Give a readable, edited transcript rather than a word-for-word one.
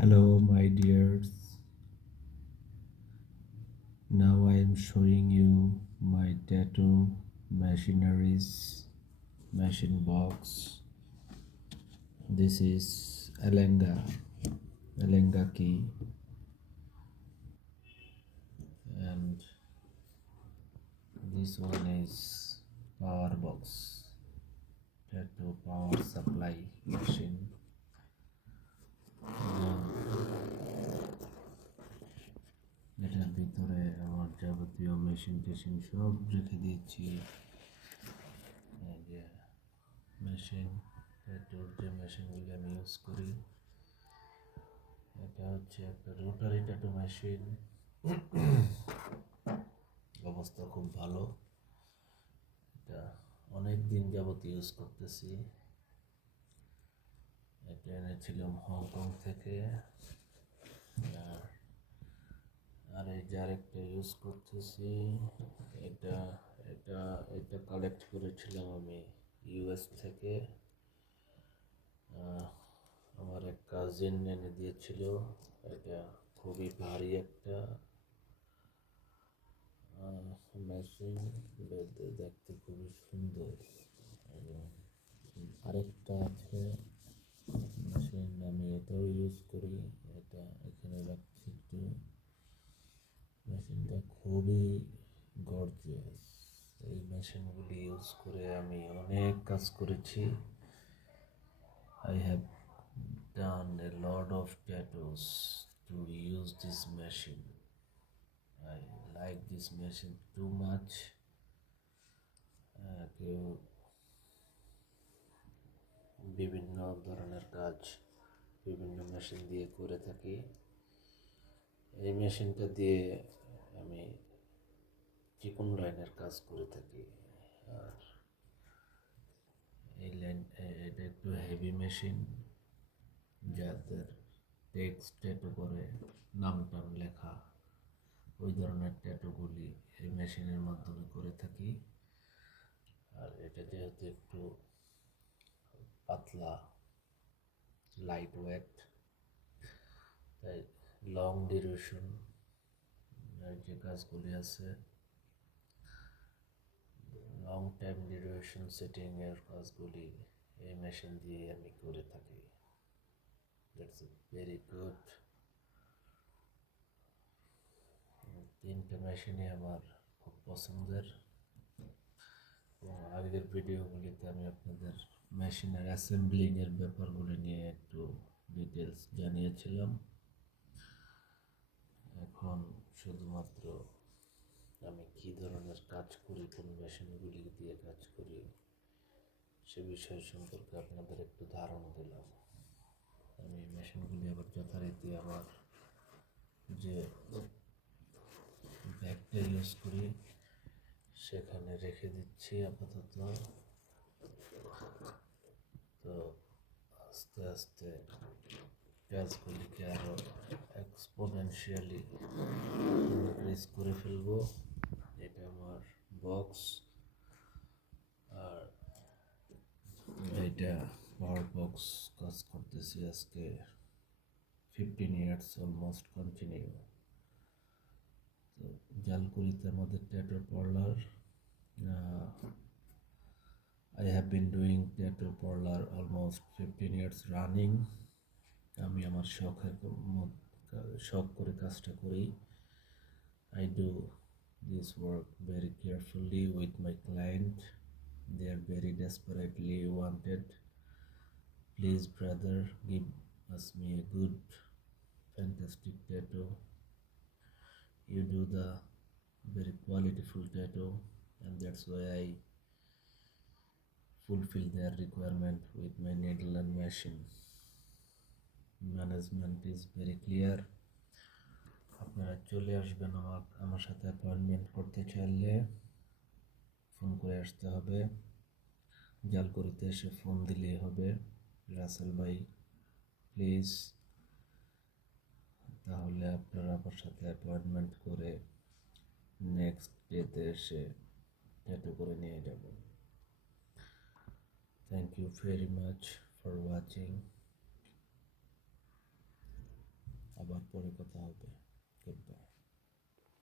Hello, my dears. Now I am showing you my tattoo machineries, machine box. This is Alenga key, and this one is power box, tattoo power supply machine. এটার ভিতরে আমার যাবতীয় machine টেশিন সব রেখে দিয়েছি। এই যে machine, ট্যাটুর যে মেশিনগুলি আমি ইউজ করি, এটা হচ্ছে একটা রোটারি ট্যাটু মেশিন। অবস্থা খুব ভালো, এটা অনেক দিন যাবত ইউজ করতেছি। এটা এনেছিলাম হংকং থেকে। আর এই যে আরেকটা ইউজ করতেছি, এটা এটা এটা কালেক্ট করেছিলাম আমি ইউএস থেকে। আমার এক কাজিন এনে দিয়েছিল। এটা খুবই ভারী একটা মেশিন, দেখতে খুবই সুন্দর। এবং আরেকটা আছে মেশিন, আমি এটাও ইউজ করি। এটা এখানে রাখছি একটু। মেশিনটা খুবই গর্জিয়াস। এই মেশিনগুলি ইউজ করে আমি অনেক কাজ করেছি। I have done a lot of tattoos to use this machine. I like this machine too much. কেউ বিভিন্ন ধরনের কাজ বিভিন্ন মেশিন দিয়ে করে থাকি। এই মেশিনটা দিয়ে আমি চিকন লাইনের কাজ করে থাকি। আর এই লাইন, এটা একটু হেভি মেশিন, যাদের টেক্সট ট্যাটু করে নাম টাম লেখা, ওই ধরনের ট্যাটুগুলি এই মেশিনের মাধ্যমে করে থাকি। আর এটা যেহেতু একটু পাতলা, লাইট ওয়েট, তাই লং ডিউরেশন যে কাজগুলি আছে, লং টাইম ডিউরেশন সেটিংয়ের কাজগুলি এই মেশিন দিয়ে আমি করে থাকি। That's very good. তিনটে মেশিনই আমার খুব পছন্দের। এবং আগের ভিডিওগুলিতে আমি আপনাদের মেশিনের অ্যাসেম্বলিংয়ের ব্যাপারগুলি নিয়ে একটু ডিটেলস জানিয়েছিলাম। এখন শুধুমাত্র আমি কী ধরনের কাজ করি, কোন মেশিনগুলি দিয়ে কাজ করি, সে বিষয় সম্পর্কে আপনাদের একটু ধারণা দিলাম। আমি মেশিনগুলি আবার যথারীতি আমার যে ব্যাগটা ইউজ করি সেখানে রেখে দিচ্ছি আপাতত। তো আস্তে আস্তে কাজগুলিকে আরও এক্সপোনেনশিয়ালি ইনক্রিজ করে ফেলবো। এটা আমার বক্স, আর এটা পাওয়ার বক্স কাজ করতেছি আজকে 15 ইয়ার্স অলমোস্ট কন্টিনিউ। তো জালকুড়িতে আমাদের tattoo parlour. I have been doing tattoo parlor almost 15 years running. আমি আমার শখ করে কাজটা করি। I do this work very carefully with my client. They are very desperately wanted. Please brother, give me a good fantastic tattoo. You do the very qualityful tattoo, and that's why I fulfill their requirement with my needle and machine. Management is very clear. আপনারা চলে আসবেন, আমার সাথে appointment করতে চাইলে phone করে আসতে হবে। জালকুড়িতে এসে ফোন দিলেই হবে, রাসেল ভাই প্লিজ। তাহলে আপনারা আমার সাথে অ্যাপয়েন্টমেন্ট করে নেক্সট ডেতে এসে ট্যাটু করে নিয়ে যাবেন। Thank you very much for watching. আবার পরে কথা হবে।